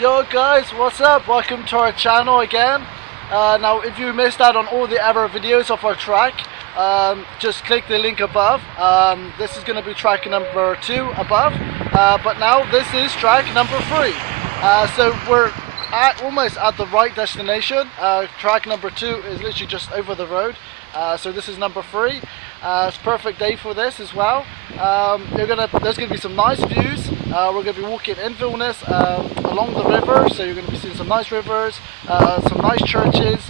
Yo guys, what's up? Welcome to our channel again. Now if you missed out on all the other videos of our track, just click the link above. This is going to be track number 2 above, but now this is track number 3. So we're almost at the right destination. Track number 2 is literally just over the road. So this is number 3. It's a perfect day for this as well. There's going to be some nice views. We're going to be walking in Vilnius along the river, so you're going to be seeing some nice rivers, some nice churches.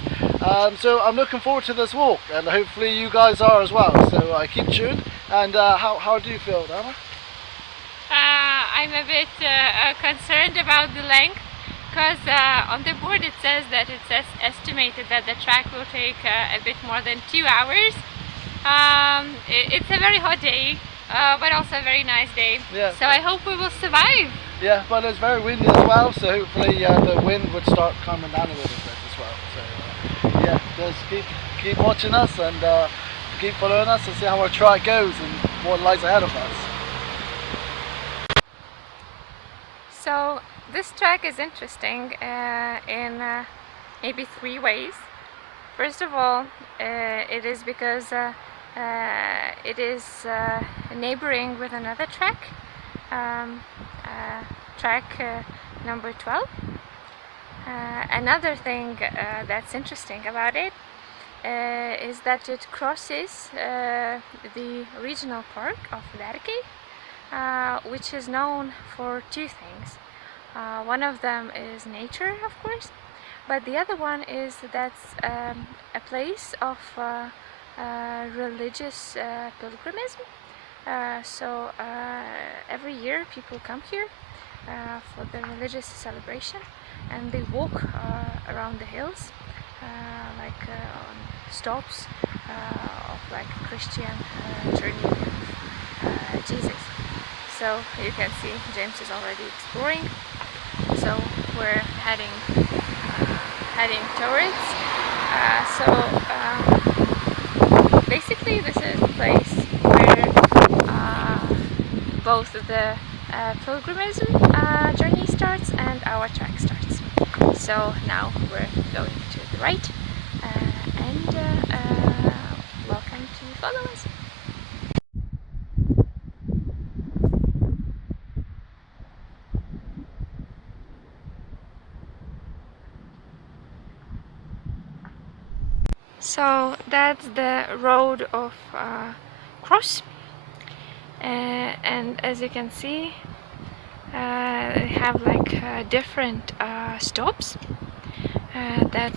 So I'm looking forward to this walk, and hopefully you guys are as well. So keep tuned. And how do you feel, Dana? I'm a bit concerned about the length, because on the board it says that it's estimated that the track will take a bit more than 2 hours. It's a very hot day, but also a very nice day. Yeah. So I hope we will survive. Yeah, but it's very windy as well, so hopefully the wind would start calming down a little bit as well. So yeah, just keep watching us and keep following us and see how our track goes and what lies ahead of us. So this track is interesting in maybe 3 ways. First of all, it is because it is neighboring with another track, track number 12. Another thing that's interesting about it is that it crosses the regional park of Viking, which is known for 2 things. One of them is nature, of course, but the other one is that's a place of religious pilgrimism. So every year people come here for the religious celebration, and they walk around the hills, like on stops of like Christian journey of Jesus. So you can see James is already exploring. So we're heading towards. Basically this is the place where both the pilgrimism journey starts and our track starts. So now we're going to the right, and welcome to follow us. So that's the road of cross, and as you can see, they have like different stops that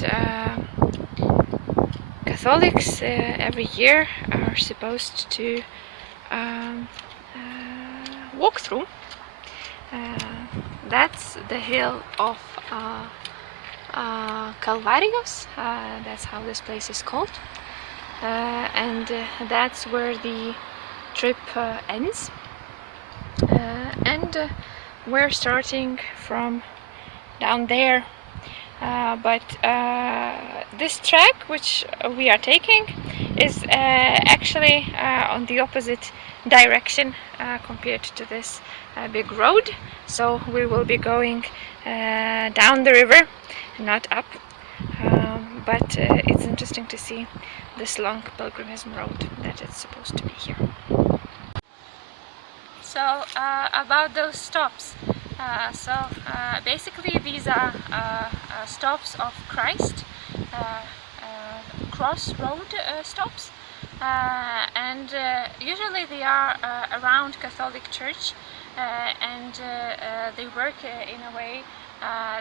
Catholics every year are supposed to walk through. That's the hill of Calvarios, that's how this place is called, and that's where the trip ends, and we're starting from down there, but this track which we are taking is actually on the opposite direction compared to this big road, so we will be going down the river, not up, but it's interesting to see this long pilgrimism road that it's supposed to be here. So about those stops, basically these are stops of Christ, crossroad stops, and usually they are around Catholic Church, and they work in a way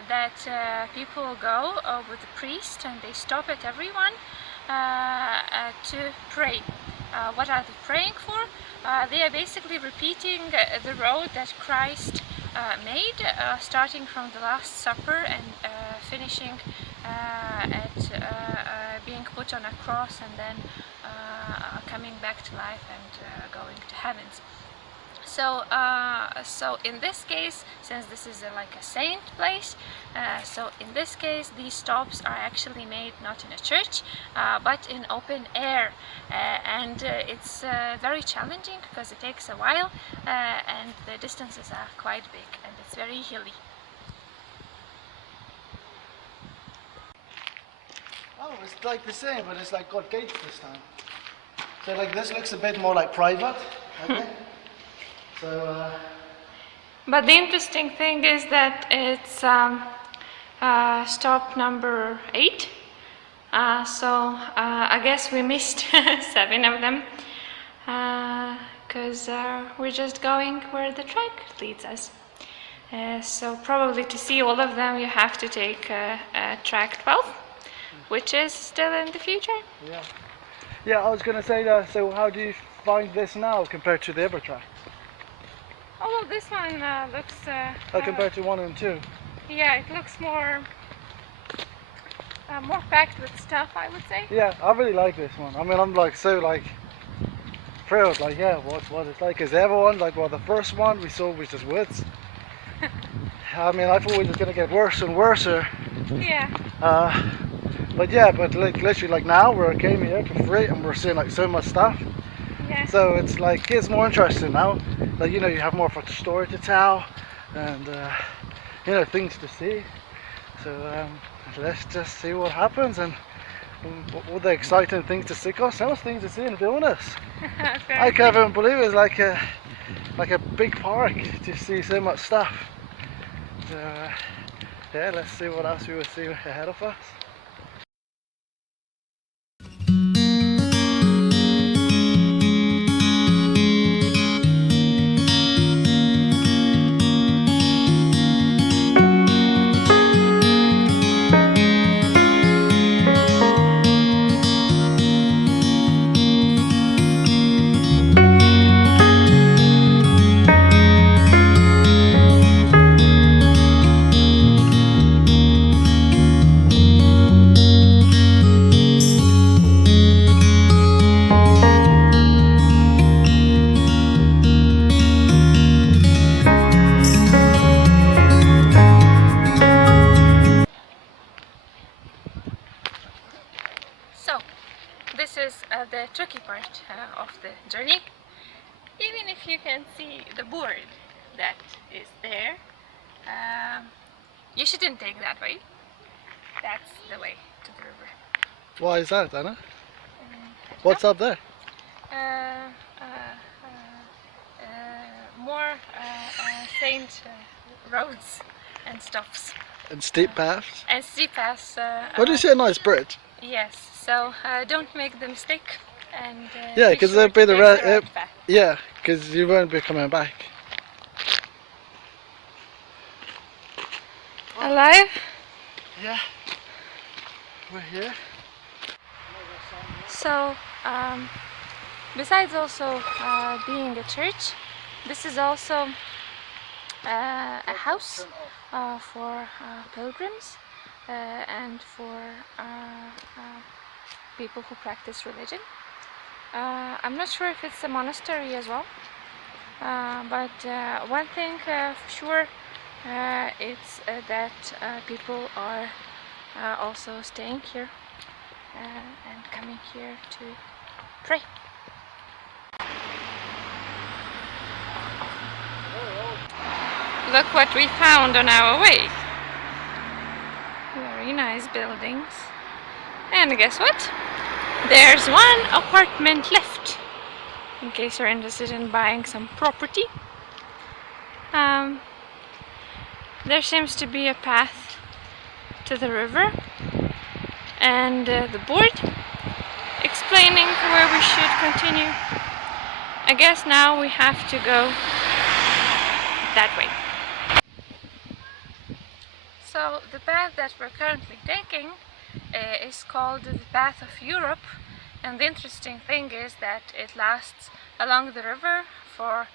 that people go with the priest and they stop at everyone to pray. What are they praying for? They are basically repeating the road that Christ made, starting from the Last Supper and finishing at being put on a cross and then coming back to life and going to heavens. So in this case, since this is like a saint place, so in this case these stops are actually made not in a church, but in open air, and it's very challenging because it takes a while, and the distances are quite big and it's very hilly. Oh, it's like the same, but it's like got gates this time. So like this looks a bit more like private, okay? So. But the interesting thing is that it's stop number 8. So I guess we missed 7 of them because we're just going where the track leads us. So probably to see all of them you have to take track 12, which is still in the future. Yeah. Yeah, I was going to say that, so how do you find this now compared to the other track? Oh, well, this one looks... compared to 1 and 2? Yeah, it looks more packed with stuff, I would say. Yeah, I really like this one. I mean, I'm like so like thrilled, like yeah, what it's like. Because everyone, like, well, the first one we saw was just woods. I mean, I thought it was gonna get worse and worse. Yeah. But yeah, but like literally, like now we came here for free and we're seeing like so much stuff. Yeah. So it's like it's more interesting now. Like you know, you have more of a story to tell, and you know, things to see. So let's just see what happens and all the exciting things to see. God, so much things to see in Vilnius. I can't even believe it's like a big park to see so much stuff. So yeah, let's see what else we will see ahead of us. So, this is the tricky part of the journey. Even if you can see the board that is there, you shouldn't take that way. That's the way to the river. Why is that, Anna? What's up there? More saint roads and stops. And steep paths. And steep paths. What do you see a nice bridge? Yes, so don't make the mistake. And yeah, because sure there'll be the right path. yeah, because you won't be coming back. Alive? Yeah, we're here. So, besides also being a church, this is also a house for pilgrims and for people who practice religion. I'm not sure if it's a monastery as well, but one thing for sure it's that people are also staying here and coming here to pray. Look what we found on our way. Very nice buildings. And guess what? There's one apartment left, in case you're interested in buying some property. There seems to be a path to the river and the board explaining where we should continue. I guess now we have to go that way. So the path that we're currently taking is called the Path of Europe, and the interesting thing is that it lasts along the river for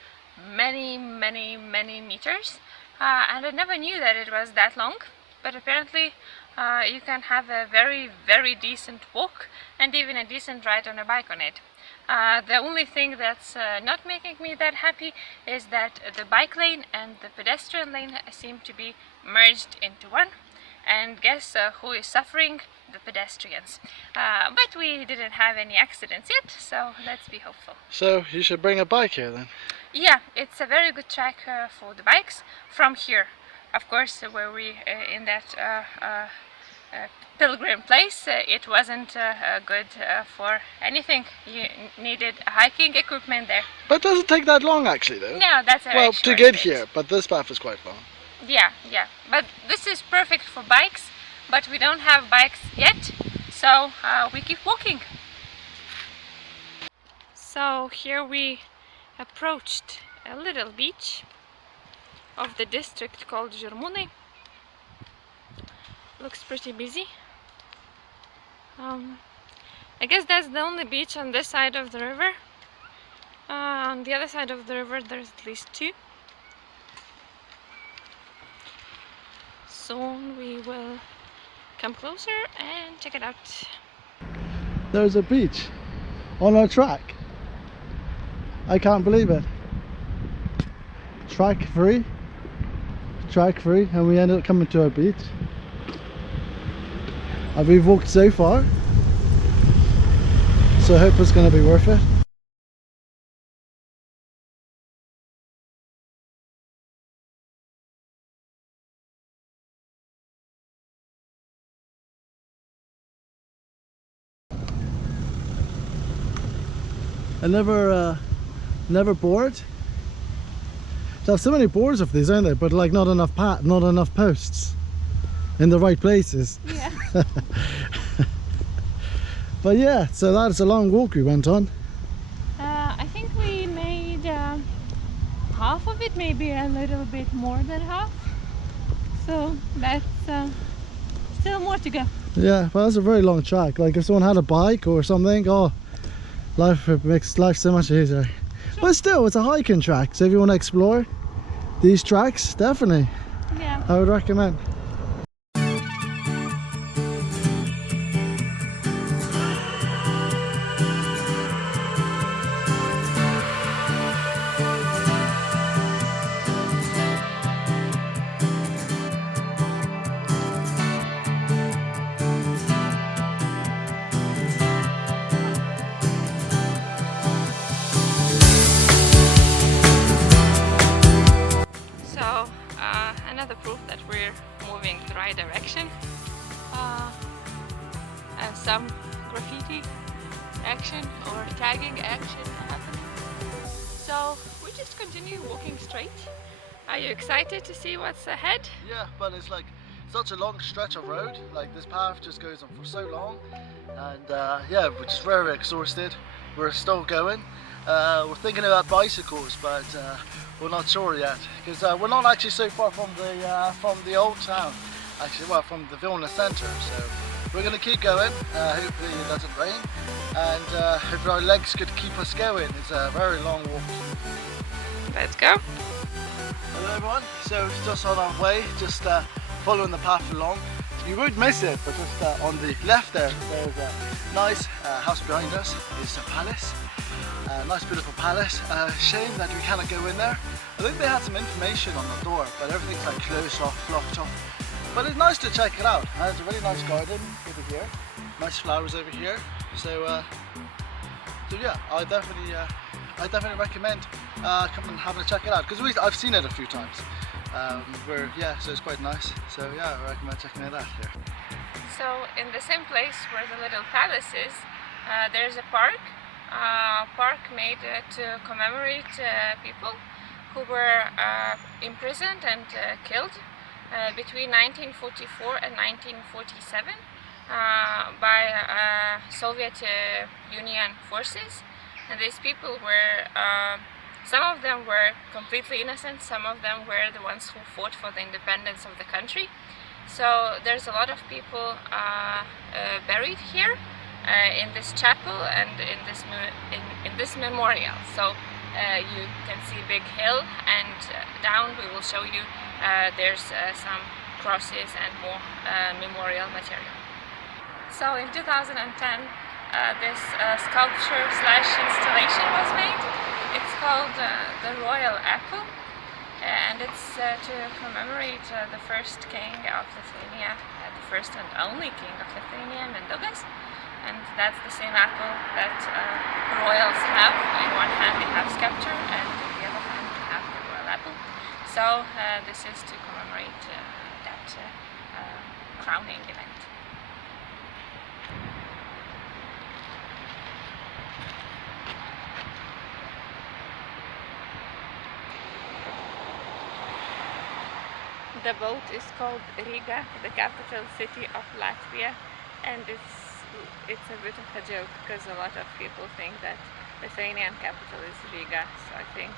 many meters, and I never knew that it was that long, but apparently you can have a very decent walk and even a decent ride on a bike on it. The only thing that's not making me that happy is that the bike lane and the pedestrian lane seem to be merged into one, and guess who is suffering? The pedestrians. But we didn't have any accidents yet, so let's be hopeful. So you should bring a bike here then? Yeah, it's a very good track for the bikes from here. Of course, where we in that pilgrim place. It wasn't good for anything. You needed hiking equipment there. But it doesn't take that long actually though. No, that's a well, short to get bit. here, but this path is quite long. Yeah. But this is perfect for bikes, but we don't have bikes yet, so we keep walking. So here we approached a little beach of the district called Žvėrynas. Looks pretty busy. I guess that's the only beach on this side of the river. On the other side of the river there's at least two. Soon we will come closer and check it out. There's a beach on our track. I can't believe it. Track free, and we ended up coming to a beach. And we've walked so far, so I hope it's going to be worth it. I never bored. They have so many boards of these, aren't they? But like not enough posts in the right places. Yeah. But yeah, so that's a long walk we went on. I think we made half of it, maybe a little bit more than half. So that's still more to go. Yeah, well, that's a very long track. Like if someone had a bike or something, oh, it makes life so much easier. Sure. But still, it's a hiking track, so if you want to explore these tracks, definitely, yeah, I would recommend. Another proof that we're moving the right direction. And some graffiti action or tagging action happening. So we just continue walking straight. Are you excited to see what's ahead? Yeah, but it's like such a long stretch of road. Like this path just goes on for so long, and yeah, we're just very exhausted. We're still going. We're thinking about bicycles, but we're not sure yet, because we're not actually so far from the old town. Actually, well, from the Vilnius centre. So we're going to keep going. Hopefully it doesn't rain, and hopefully our legs could keep us going. It's a very long walk. Let's go. Hello everyone. So just on our way, just following the path along. You won't miss it, but just on the left there's a nice house behind us. It's a palace. Nice beautiful palace. Shame that we cannot go in there. I think they had some information on the door, but everything's like closed off, blocked off. But it's nice to check it out. There's a really nice garden over here. Nice flowers over here. So yeah, I definitely recommend coming and having a check it out, because I've seen it a few times. Yeah, so it's quite nice. So yeah, I recommend checking it out here. So in the same place where the little palace is, there's a park. Park made to commemorate people who were imprisoned and killed between 1944 and 1947 by Soviet Union forces. And these people were, some of them were completely innocent, some of them were the ones who fought for the independence of the country. So there's a lot of people buried here in this chapel and in this memorial. So you can see big hill, and down we will show you there's some crosses and more memorial material. So in 2010 this sculpture slash installation was made. It's called the Royal Apple, and it's to commemorate the first king of Lithuania, the first and only king of Lithuania, Mindaugas. And that's the same apple that royals have. In one hand they have scepter, and in the other hand they have the royal apple. So this is to commemorate that crowning event. The boat is called Riga, the capital city of Latvia, and it's a bit of a joke because a lot of people think that Lithuanian capital is Riga, so I think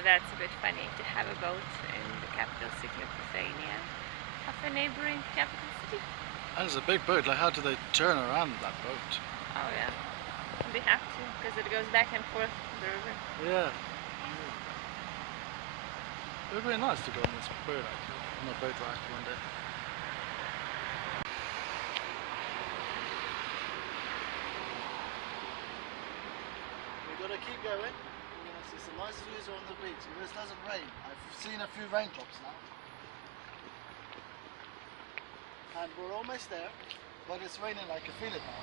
that's a bit funny to have a boat in the capital city of Lithuania, of a neighboring capital city. That is a big boat. Like, how do they turn around that boat? Oh yeah, they have to, because it goes back and forth the river. Yeah. It would be nice to go on this boat, actually, on a boat ride one day. We've got to keep going. We're going to see some nice views on the beach. If this doesn't rain, I've seen a few raindrops now. And we're almost there, but it's raining like I feel it now.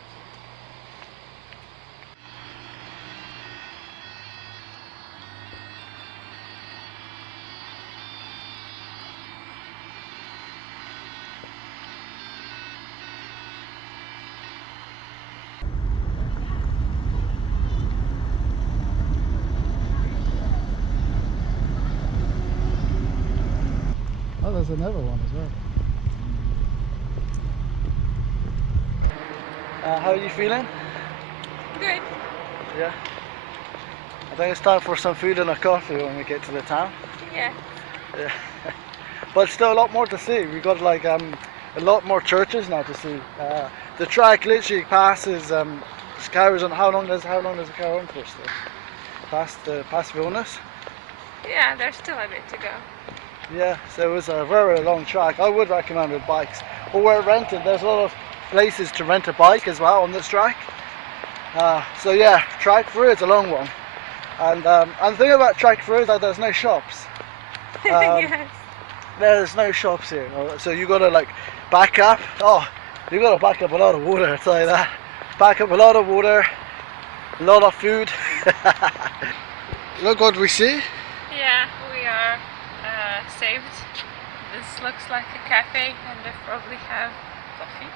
Oh, there's another one as well. How are you feeling? Good. Yeah. I think it's time for some food and a coffee when we get to the town. Yeah. Yeah. But still a lot more to see. We've got like a lot more churches now to see. The track literally passes carries on. How long does it carry on for still? Past Vilnius? Yeah, there's still a bit to go. Yeah, so it was a very long track. I would recommend with bikes. But we're renting. There's a lot of places to rent a bike as well on this track. So yeah, track through it's a long one. And the thing about track through is that there's no shops. Yes. There's no shops here. So you gotta like back up. Oh, you gotta back up a lot of water, I'll tell you that. Back up a lot of water, a lot of food. Look what we see. Yeah, we are saved. This looks like a cafe and they probably have coffee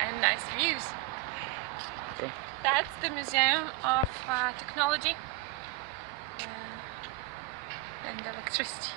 and nice views. Okay. That's the Museum of Technology and Electricity.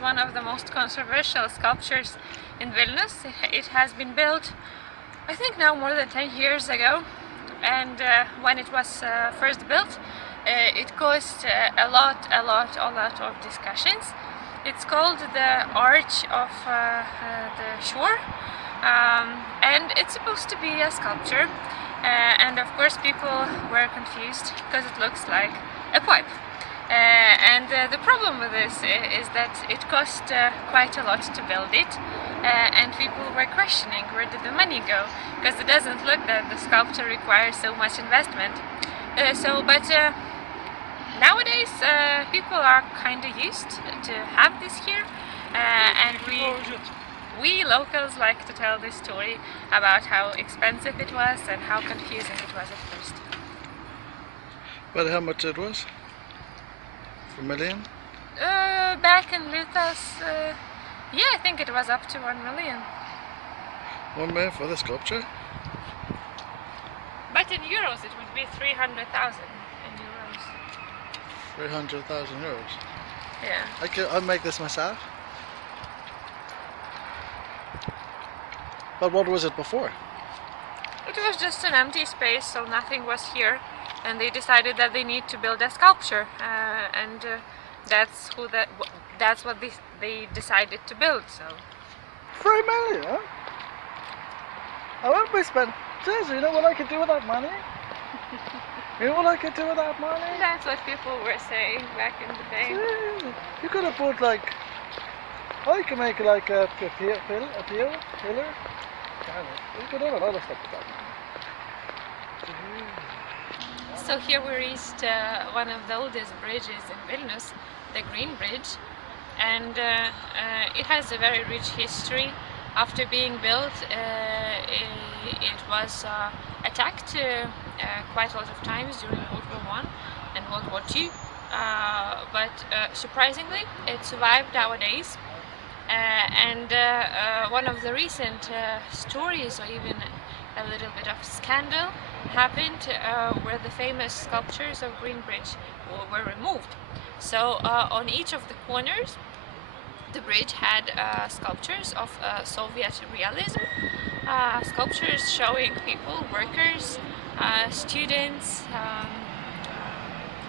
One of the most controversial sculptures in Vilnius. It has been built, I think now more than 10 years ago, and when it was first built, it caused a lot of discussions. It's called the Arch of the Shore, and it's supposed to be a sculpture, and of course people were confused because it looks like a pipe. And the problem with this is that it cost quite a lot to build it, and people were questioning where did the money go, because it doesn't look that the sculpture requires so much investment. But nowadays people are kind of used to have this here, and we locals like to tell this story about how expensive it was and how confusing it was at first. But how much it was? For $1 million? Back in Litas, yeah, I think it was up to 1 million. 1 million for the sculpture? But in euros it would be 300,000 in euros. 300,000 euros? Yeah. I'll make this myself. But what was it before? It was just an empty space, so nothing was here. And they decided that they need to build a sculpture, and that's what they decided to build. So 3 million? Huh? I won't be spend. Seriously, you know what I could do with that money? You know what I could do with that money? That's what people were saying back in the day. Seriously, you could have put like, I could make like a pillar. You could have another stuff with that. So here we reached one of the oldest bridges in Vilnius, the Green Bridge, and it has a very rich history. After being built, it was attacked quite a lot of times during World War I and World War II, but surprisingly it survived nowadays. And one of the recent stories, or even a little bit of scandal, happened where the famous sculptures of Green Bridge were removed. So on each of the corners the bridge had sculptures of Soviet realism, sculptures showing people, workers, students,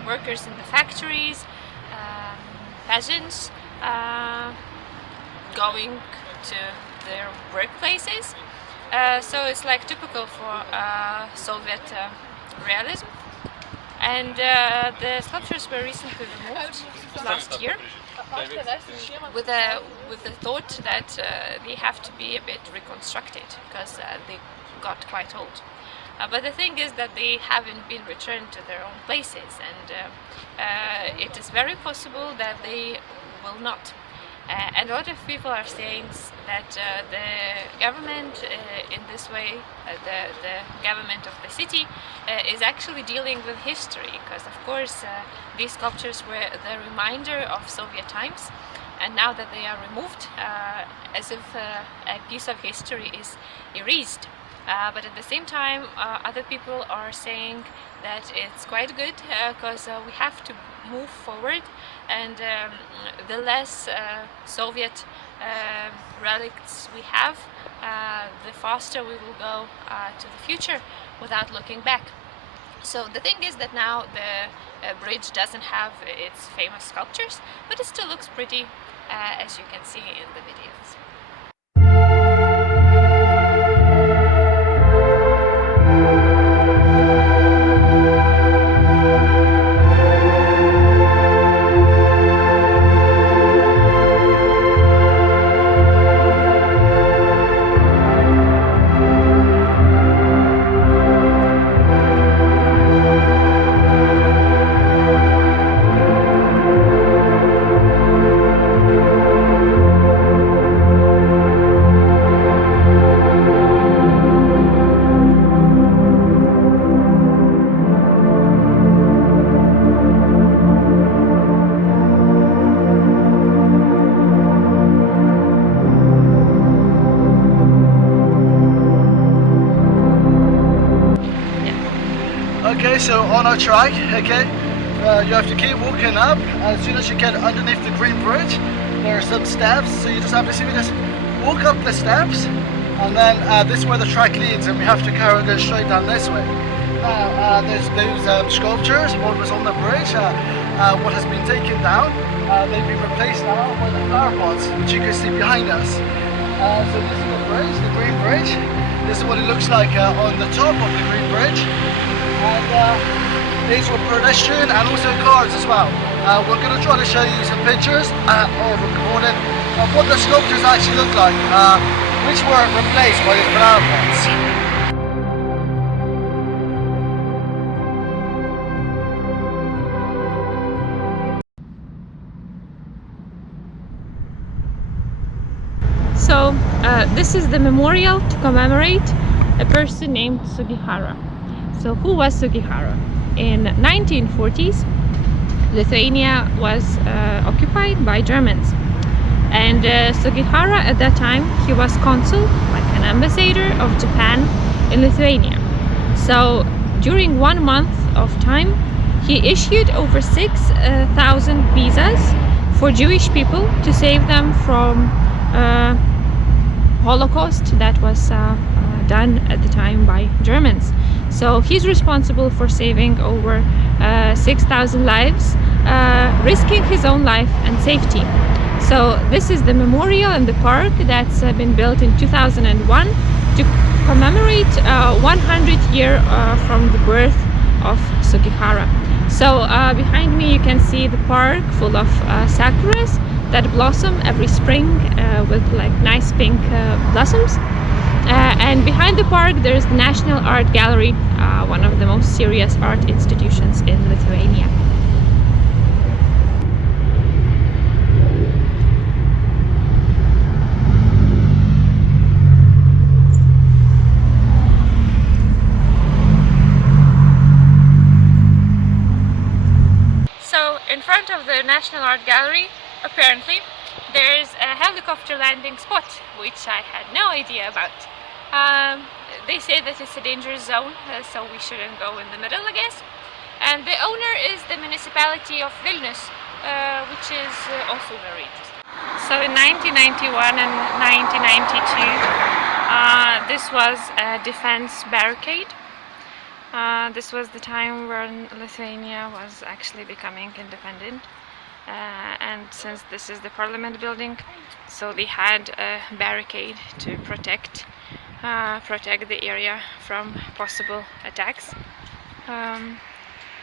workers in the factories, peasants, going to their workplaces. So it's like typical for Soviet realism. And the sculptures were recently removed last year with the thought that they have to be a bit reconstructed because they got quite old. But the thing is that they haven't been returned to their own places, and it is very possible that they will not. And a lot of people are saying that the government in this way, the government of the city, is actually dealing with history, because of course these sculptures were the reminder of Soviet times, and now that they are removed, as if a piece of history is erased. But at the same time, other people are saying that it's quite good because we have to move forward, and the less Soviet relics we have, the faster we will go to the future without looking back. So the thing is that now the bridge doesn't have its famous sculptures, but it still looks pretty, as you can see in the videos. Okay, so on our track, okay, you have to keep walking up. As soon as you get underneath the Green Bridge, there are some steps, so you just have to just walk up the steps, and then this is where the track leads, and we have to carry on going straight down this way. Now, there's those sculptures, what was on the bridge, what has been taken down, they've been replaced now with the flower pots, which you can see behind us. So this is the bridge, the Green Bridge. This is what it looks like on the top of the Green Bridge. And these were pedestrian and also cars as well. We're going to try to show you some pictures or recording of what the sculptures actually look like, which were replaced by these flower pots. So this is the memorial to commemorate a person named Sugihara. So who was Sugihara? In 1940s, Lithuania was occupied by Germans, and Sugihara at that time, he was consul, like an ambassador of Japan in Lithuania. So during 1 month of time, he issued over 6,000 visas for Jewish people to save them from Holocaust that was done at the time by Germans. So he's responsible for saving over 6,000 lives, risking his own life and safety. So this is the memorial in the park that's been built in 2001, to commemorate 100 years from the birth of Sugihara. So behind me you can see the park full of sakuras that blossom every spring with like nice pink blossoms. And behind the park there's the National Art Gallery, one of the most serious art institutions in Lithuania. So in front of the National Art Gallery, apparently, there's a helicopter landing spot, which I had no idea about. They say that it's a dangerous zone, so we shouldn't go in the middle, I guess. And the owner is the municipality of Vilnius, which is also very interesting. So in 1991 and 1992, this was a defense barricade. This was the time when Lithuania was actually becoming independent. And since this is the parliament building, so they had a barricade to protect the area from possible attacks.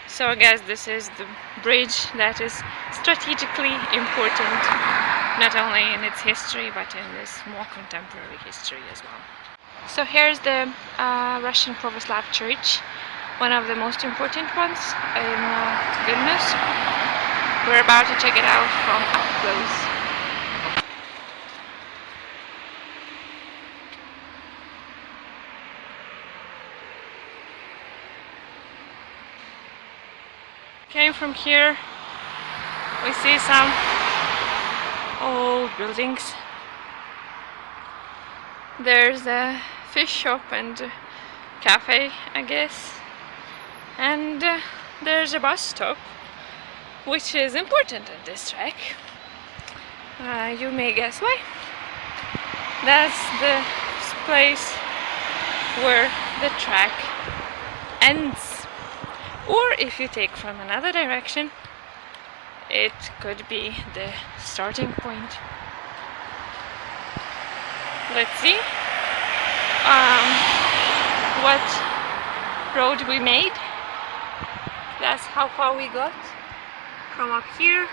So I guess this is the bridge that is strategically important, not only in its history but in this more contemporary history as well. So here's the Russian Pravoslav Church, one of the most important ones in Vilnius. We're about to check it out from up close. Came from here, we see some old buildings. There's a fish shop and a cafe, I guess. And there's a bus stop, which is important in this trek. You may guess why. That's the place where the track ends. Or if you take from another direction, it could be the starting point. Let's see what road we made. That's how far we got from up here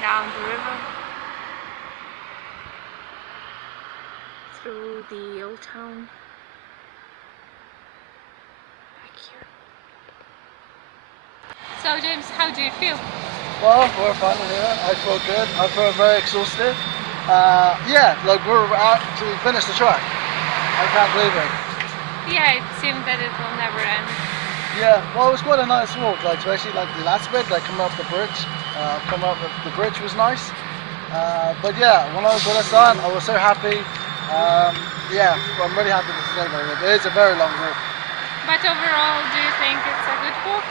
down the river through the old town back here. So James, how do you feel? Well, we're finally here. I feel good. I feel very exhausted. Yeah, like we're actually finished the track. I can't believe it. Yeah, it seemed that it will never end. Yeah, well, it was quite a nice walk, like especially like the last bit, like coming up the bridge. The bridge was nice. But yeah, when I was with the sun, I was so happy. Yeah, I'm really happy this is over. It is a very long walk. But overall, do you think it's a good walk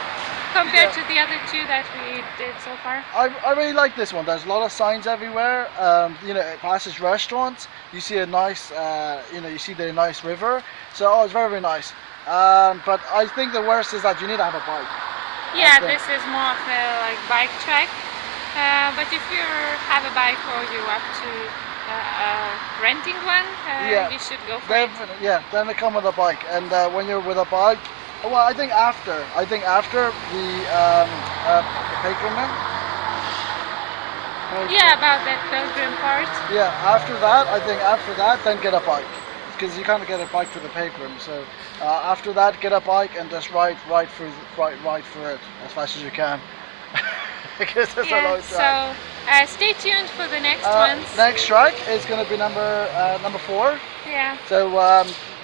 compared to the other two that we did so far? I really like this one. There's a lot of signs everywhere. You know, it passes restaurants. You see a nice, you see the nice river. So it's very, very nice. But I think the worst is that you need to have a bike. Yeah, this is more of a like bike track. But if you have a bike or you're up to renting one, you should go for it. Yeah, then they come with a bike. And when you're with a bike, well, I think after the pilgrimage. Yeah, about that pilgrim part. Yeah, after that, then get a bike, because you can't get a bike for the pilgrim. So after that, get a bike and just ride through it as fast as you can. Because it's a long track. So stay tuned for the next ones. Next track is going to be number 4. Yeah. So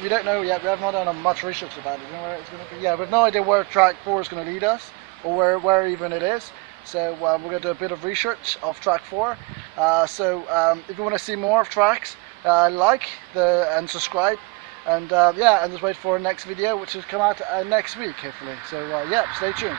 we don't know yet. We have not done much research about it. You know where it's going to be? Yeah, we have no idea where track 4 is going to lead us, or where even it is. So we're going to do a bit of research of track 4. So if you want to see more of tracks, like and subscribe, and and just wait for our next video, which will come out next week, hopefully. So yeah, stay tuned.